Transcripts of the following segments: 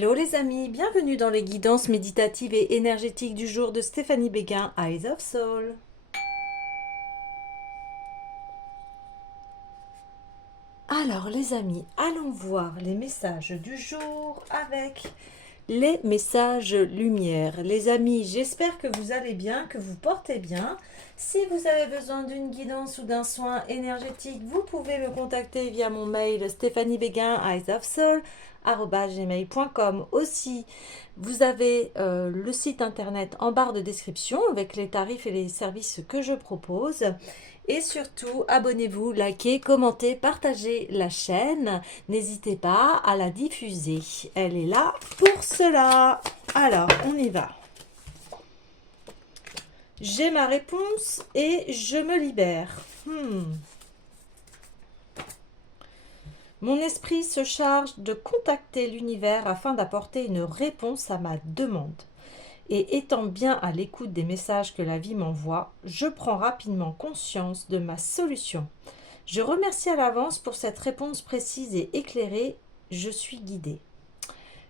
Hello les amis, bienvenue dans les guidances méditatives et énergétiques du jour de Stéphanie Béguin, Eyes of Soul. Alors les amis, allons voir les messages du jour avec les messages lumière. Les amis, j'espère que vous allez bien, que vous portez bien. Si vous avez besoin d'une guidance ou d'un soin énergétique, vous pouvez me contacter via mon mail stéphaniebéguin, Eyes of Soul, @gmail.com. Aussi, vous avez le site internet en barre de description avec les tarifs et les services que je propose. Et surtout, abonnez-vous, likez, commentez, partagez la chaîne. N'hésitez pas à la diffuser. Elle est là pour cela. Alors, on y va. J'ai ma réponse et je me libère. Mon esprit se charge de contacter l'univers afin d'apporter une réponse à ma demande. Et étant bien à l'écoute des messages que la vie m'envoie, je prends rapidement conscience de ma solution. Je remercie à l'avance pour cette réponse précise et éclairée. Je suis guidée.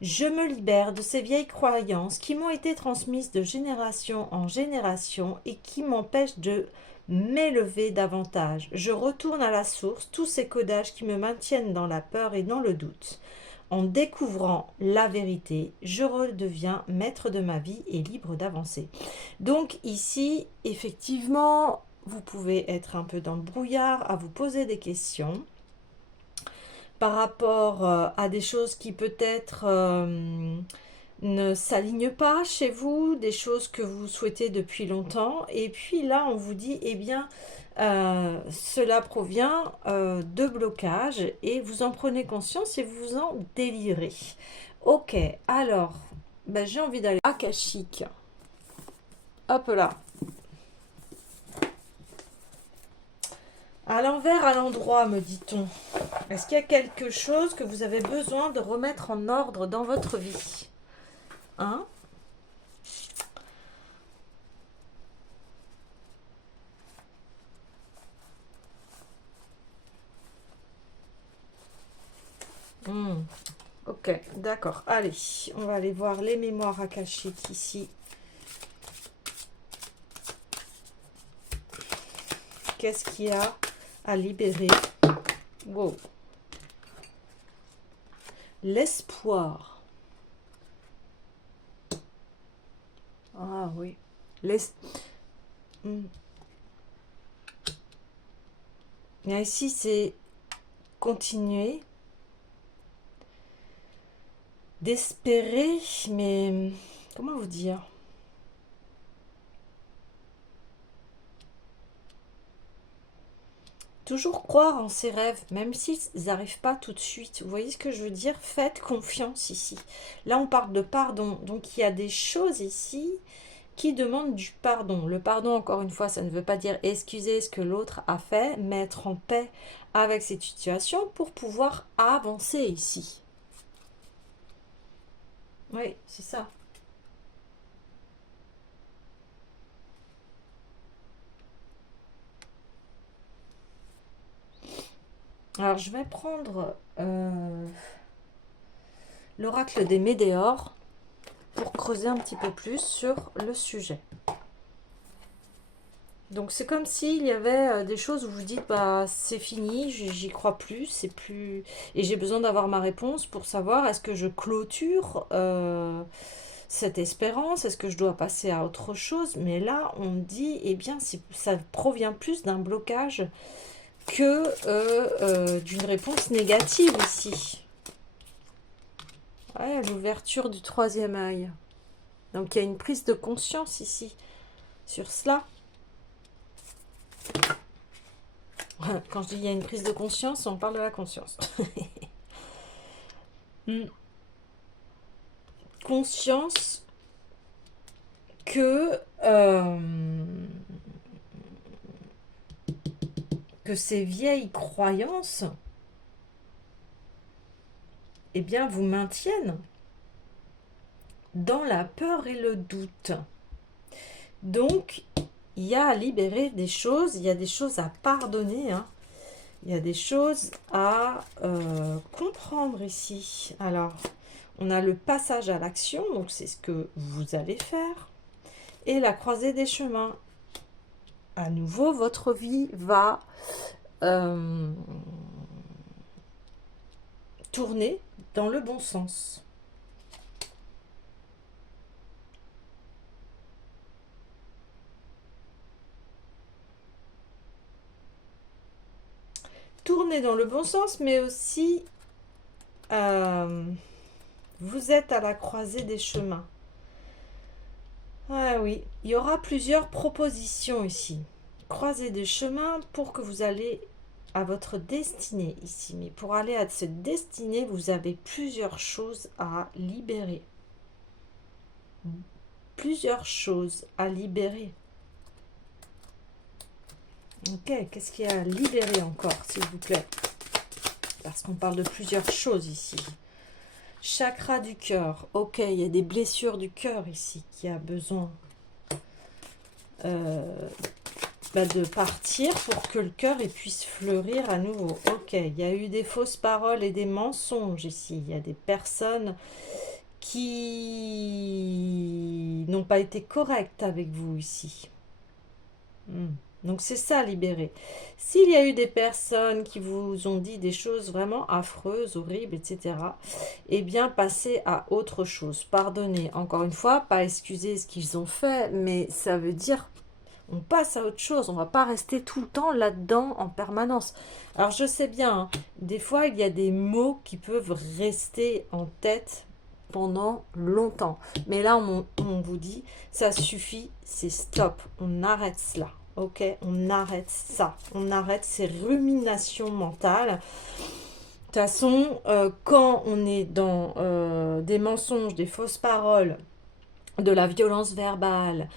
Je me libère de ces vieilles croyances qui m'ont été transmises de génération en génération et qui m'empêchent de m'élever davantage. Je retourne à la source, tous ces codages qui me maintiennent dans la peur et dans le doute. En découvrant la vérité, je redeviens maître de ma vie et libre d'avancer. Donc ici, effectivement, vous pouvez être un peu dans le brouillard, à vous poser des questions par rapport à des choses qui peut-être ne s'alignent pas chez vous, des choses que vous souhaitez depuis longtemps. Et puis là, on vous dit, eh bien, cela provient de blocages et vous en prenez conscience et vous en délivrez. Ok, alors, ben, j'ai envie d'aller akashique. Hop là. À l'envers, à l'endroit, me dit-on. Est-ce qu'il y a quelque chose que vous avez besoin de remettre en ordre dans votre vie? Hein? Ok, d'accord. Allez, on va aller voir les mémoires akashiques ici. Qu'est-ce qu'il y a à libérer? Wow. L'espoir. Ah oui. Et ici, c'est continuer d'espérer, mais comment vous dire? Toujours croire en ses rêves, même s'ils n'arrivent pas tout de suite. Vous voyez ce que je veux dire? Faites confiance ici. Là, on parle de pardon. Donc, il y a des choses ici qui demandent du pardon. Le pardon, encore une fois, ça ne veut pas dire excuser ce que l'autre a fait, mais être en paix avec cette situation pour pouvoir avancer ici. Oui, c'est ça. Alors, je vais prendre l'oracle des Médéors pour creuser un petit peu plus sur le sujet. Donc c'est comme s'il y avait des choses où vous dites bah c'est fini, j'y crois plus, c'est plus et j'ai besoin d'avoir ma réponse pour savoir est-ce que je clôture cette espérance, est-ce que je dois passer à autre chose. Mais là on dit eh bien ça provient plus d'un blocage que d'une réponse négative ici. Ouais, l'ouverture du troisième œil. Donc il y a une prise de conscience ici sur cela. Quand je dis il y a une prise de conscience, on parle de la conscience. Conscience que ces vieilles croyances eh bien, vous maintiennent dans la peur et le doute. Donc, il y a à libérer des choses, il y a des choses à pardonner, hein. Il y a des choses à comprendre ici. Alors, On a le passage à l'action, donc c'est ce que vous allez faire. Et la croisée des chemins. À nouveau, votre vie va tourner dans le bon sens. Tourner dans le bon sens, mais aussi vous êtes à la croisée des chemins. Ah oui, il y aura plusieurs propositions ici. Croisée des chemins pour que vous allez à votre destinée ici. Mais pour aller à cette destinée, vous avez plusieurs choses à libérer. Plusieurs choses à libérer. Ok, qu'est-ce qu'il y a à libérer encore, s'il vous plaît? Parce qu'on parle de plusieurs choses ici. Chakra du cœur. Ok, il y a des blessures du cœur ici qui a besoin de partir pour que le cœur puisse fleurir à nouveau. Ok, il y a eu des fausses paroles et des mensonges ici. Il y a des personnes qui n'ont pas été correctes avec vous ici. Donc c'est ça, libérer. S'il y a eu des personnes qui vous ont dit des choses vraiment affreuses, horribles, etc., eh bien passez à autre chose. Pardonnez, encore une fois, pas excuser ce qu'ils ont fait, mais ça veut dire on passe à autre chose. On ne va pas rester tout le temps là-dedans en permanence. Alors je sais bien, hein, des fois il y a des mots qui peuvent rester en tête pendant longtemps. Mais là on vous dit, ça suffit, c'est stop, on arrête cela. Ok, on arrête ça, on arrête ces ruminations mentales. De toute façon, quand on est dans des mensonges, des fausses paroles, de la violence verbale,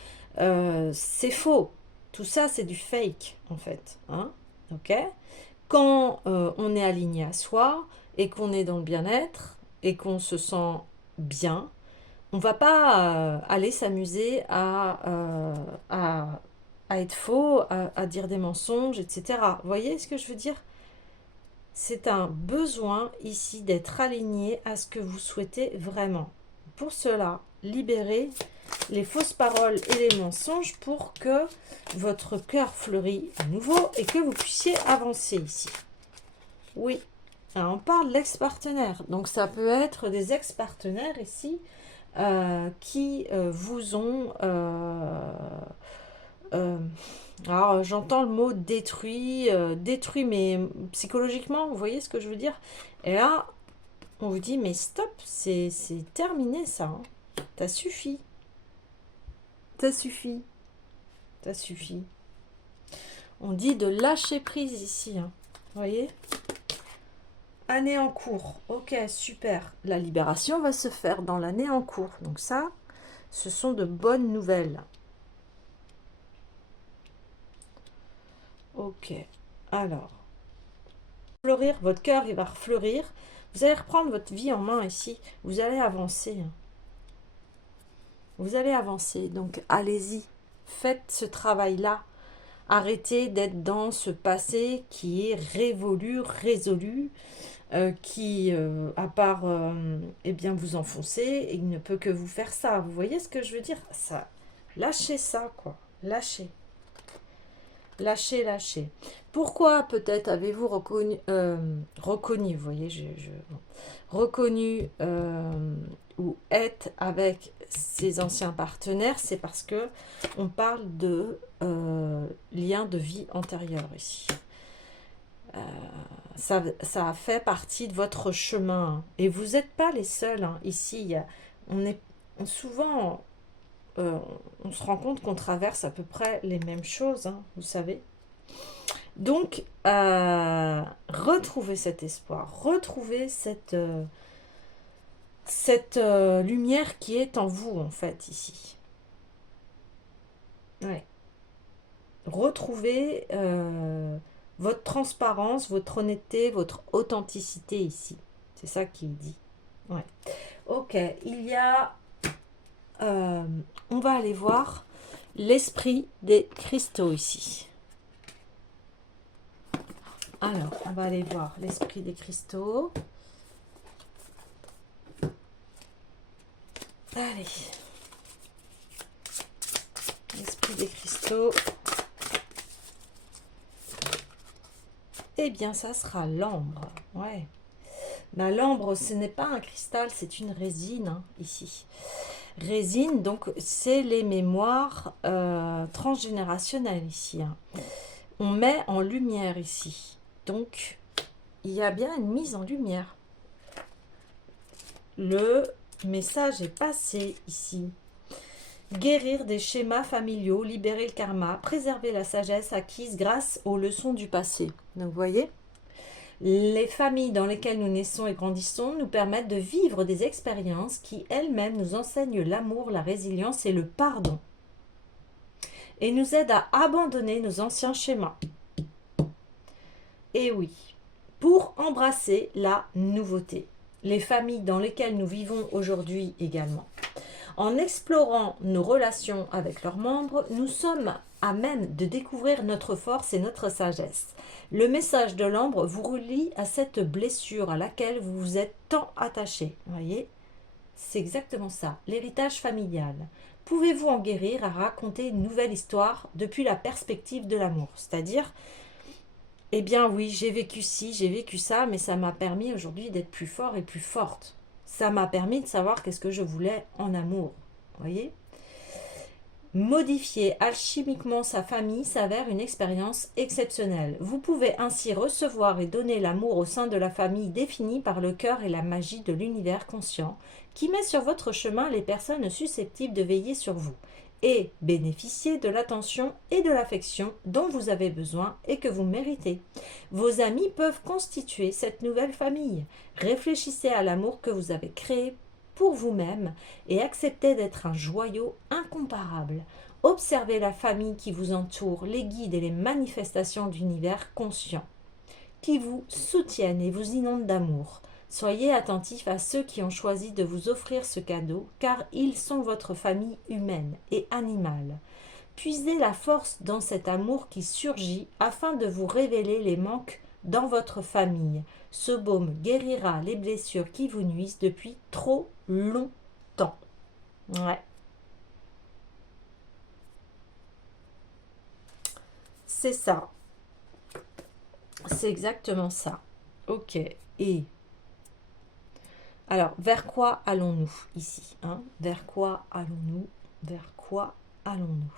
c'est faux. Tout ça, c'est du fake, en fait. Hein, ok. Quand on est aligné à soi et qu'on est dans le bien-être et qu'on se sent bien, on va pas aller s'amuser à être faux, à dire des mensonges, etc. Vous voyez ce que je veux dire? C'est un besoin ici d'être aligné à ce que vous souhaitez vraiment. Pour cela, libérez les fausses paroles et les mensonges pour que votre cœur fleurisse à nouveau et que vous puissiez avancer ici. Oui, alors on parle d'ex-partenaires. Donc ça peut être des ex-partenaires ici qui vous ont... alors j'entends le mot détruit, détruit mais psychologiquement, vous voyez ce que je veux dire? Et là, on vous dit mais stop, c'est terminé ça, hein. Ça suffit. Ça suffit. Ça suffit. On dit de lâcher prise ici, hein. Vous voyez? Année en cours. Ok, super. La libération va se faire dans l'année en cours. Donc ça, ce sont de bonnes nouvelles. Ok. Alors, fleurir, votre cœur, il va refleurir. Vous allez reprendre votre vie en main ici. Vous allez avancer. Vous allez avancer. Donc, allez-y. Faites ce travail-là. Arrêtez d'être dans ce passé qui est révolu, résolu, qui, à part eh bien, vous enfoncer, il ne peut que vous faire ça. Vous voyez ce que je veux dire? Ça, lâchez ça, quoi. Lâchez. Lâchez, lâchez. Pourquoi peut-être avez-vous reconnu, vous voyez, bon, reconnu ou êtes avec ces anciens partenaires, c'est parce que on parle de lien de vie antérieure ici. Ça a fait partie de votre chemin. Et vous n'êtes pas les seuls. Hein. Ici, on est souvent... on se rend compte qu'on traverse à peu près les mêmes choses, hein, vous savez. Donc, retrouvez cet espoir, retrouvez cette lumière qui est en vous, en fait, ici. Ouais. Retrouvez votre transparence, votre honnêteté, votre authenticité ici. C'est ça qu'il dit. Ouais. Ok, il y a... on va aller voir l'esprit des cristaux ici. Alors, on va aller voir l'esprit des cristaux. Allez. L'esprit des cristaux. Eh bien, ça sera l'ambre. Ouais. Ben, l'ambre, ce n'est pas un cristal, c'est une résine, hein, ici. Résine, donc, c'est les mémoires transgénérationnelles ici. Hein. On met en lumière ici. Donc, il y a bien une mise en lumière. Le message est passé ici. Guérir des schémas familiaux, libérer le karma, préserver la sagesse acquise grâce aux leçons du passé. Donc, vous voyez, les familles dans lesquelles nous naissons et grandissons nous permettent de vivre des expériences qui elles-mêmes nous enseignent l'amour, la résilience et le pardon. Et nous aident à abandonner nos anciens schémas. Et oui, pour embrasser la nouveauté. Les familles dans lesquelles nous vivons aujourd'hui également. En explorant nos relations avec leurs membres, nous sommes à même de découvrir notre force et notre sagesse. Le message de l'ambre vous relie à cette blessure à laquelle vous vous êtes tant attaché. Vous voyez, c'est exactement ça, l'héritage familial. Pouvez-vous en guérir à raconter une nouvelle histoire depuis la perspective de l'amour? C'est-à-dire, eh bien oui, j'ai vécu ci, j'ai vécu ça, mais ça m'a permis aujourd'hui d'être plus fort et plus forte. Ça m'a permis de savoir qu'est-ce que je voulais en amour. Vous voyez? Modifier alchimiquement sa famille s'avère une expérience exceptionnelle. Vous pouvez ainsi recevoir et donner l'amour au sein de la famille définie par le cœur et la magie de l'univers conscient qui met sur votre chemin les personnes susceptibles de veiller sur vous et bénéficier de l'attention et de l'affection dont vous avez besoin et que vous méritez. Vos amis peuvent constituer cette nouvelle famille. Réfléchissez à l'amour que vous avez créé pour vous-même et acceptez d'être un joyau incomparable. Observez la famille qui vous entoure, les guides et les manifestations d'univers conscient qui vous soutiennent et vous inondent d'amour. Soyez attentifs à ceux qui ont choisi de vous offrir ce cadeau, car ils sont votre famille humaine et animale. Puisez la force dans cet amour qui surgit afin de vous révéler les manques dans votre famille. Ce baume guérira les blessures qui vous nuisent depuis trop longtemps. Ouais. C'est ça. C'est exactement ça. Ok. Et alors, vers quoi allons-nous ici, hein? Vers quoi allons-nous? Vers quoi allons-nous?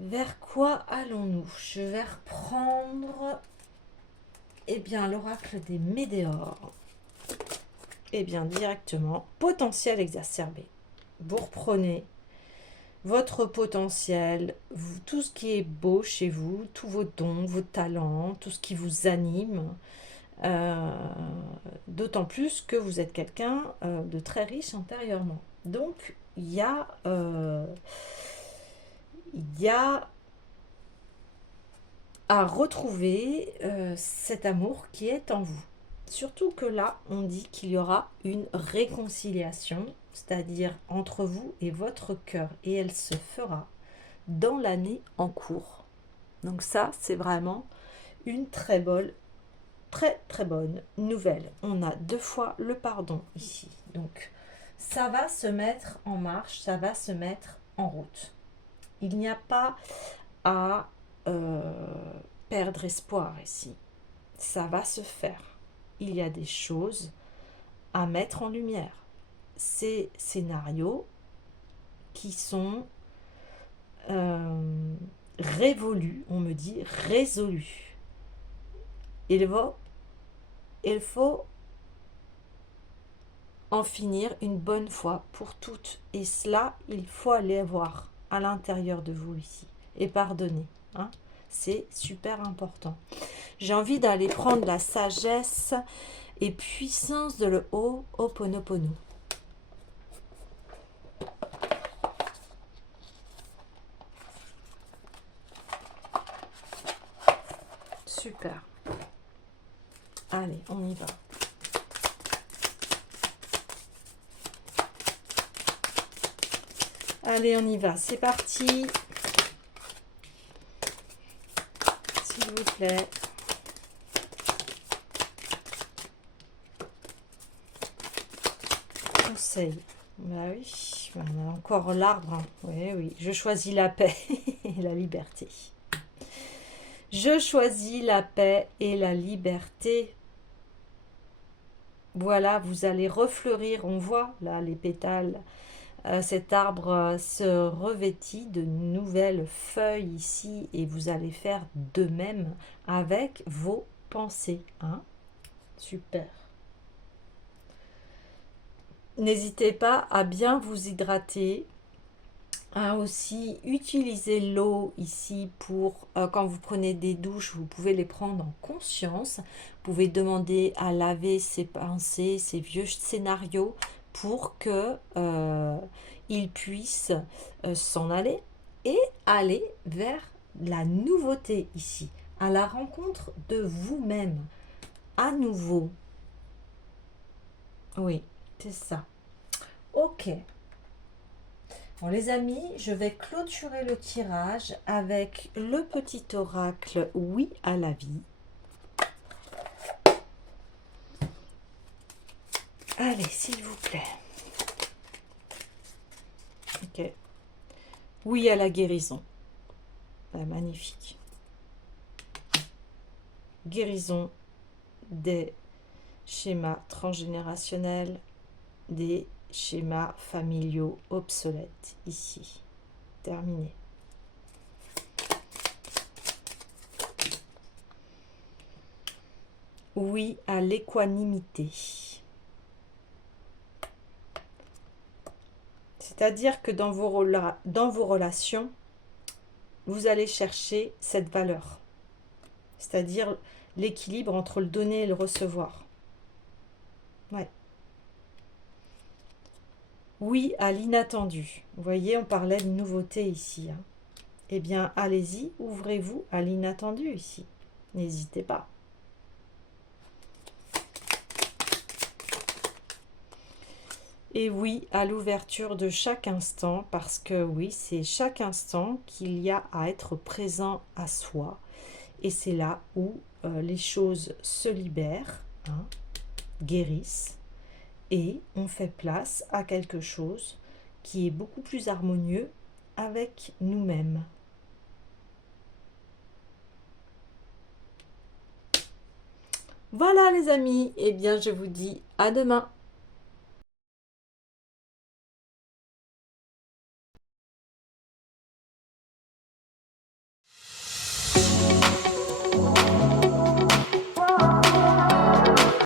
Vers quoi allons-nous? Je vais reprendre, eh bien, l'oracle des météores. Eh bien, directement, potentiel exacerbé. Vous reprenez votre potentiel, tout ce qui est beau chez vous, tous vos dons, vos talents, tout ce qui vous anime. D'autant plus que vous êtes quelqu'un de très riche intérieurement. Donc, il y a à retrouver cet amour qui est en vous. Surtout que là, on dit qu'il y aura une réconciliation, c'est-à-dire entre vous et votre cœur, et elle se fera dans l'année en cours. Donc ça, c'est vraiment une très bonne nouvelle. On a 2 fois le pardon ici. Donc, ça va se mettre en marche, ça va se mettre en route. Il n'y a pas à perdre espoir ici. Ça va se faire. Il y a des choses à mettre en lumière. Ces scénarios qui sont révolus, on me dit résolus. Il faut en finir une bonne fois pour toutes. Et cela, il faut aller voir à l'intérieur de vous ici. Et pardonner. Hein. C'est super important. J'ai envie d'aller prendre la sagesse et puissance de le Ho'oponopono. Super. Allez, on y va. Allez, on y va. C'est parti. S'il vous plaît. conseil. Bah oui, on a encore l'arbre. Hein. Oui, oui, je choisis la paix et la liberté. Je choisis la paix et la liberté. Voilà, vous allez refleurir, on voit là les pétales. Cet arbre se revêtit de nouvelles feuilles ici et vous allez faire de même avec vos pensées. Hein. Super. N'hésitez pas à bien vous hydrater, à aussi utiliser l'eau ici pour, quand vous prenez des douches, vous pouvez les prendre en conscience. Vous pouvez demander à laver ces pensées, ces vieux scénarios pour que ils puissent s'en aller et aller vers la nouveauté ici, à la rencontre de vous-même, à nouveau. Oui, c'est ça. Ok. Bon, les amis, je vais clôturer le tirage avec le petit oracle Oui à la vie. Allez, s'il vous plaît. Ok. Oui à la guérison. Ah, magnifique. Guérison des schémas transgénérationnels, des schémas familiaux obsolètes. Ici. Terminé. Oui à l'équanimité. C'est-à-dire que dans vos relations, vous allez chercher cette valeur. C'est-à-dire l'équilibre entre le donner et le recevoir. Ouais. Oui à l'inattendu. Vous voyez, on parlait de nouveauté ici. Hein. Eh bien, allez-y, ouvrez-vous à l'inattendu ici. N'hésitez pas. Et oui à l'ouverture de chaque instant, parce que oui, c'est chaque instant qu'il y a à être présent à soi. Et c'est là où les choses se libèrent, hein, guérissent, et on fait place à quelque chose qui est beaucoup plus harmonieux avec nous-mêmes. Voilà les amis, eh bien je vous dis à demain.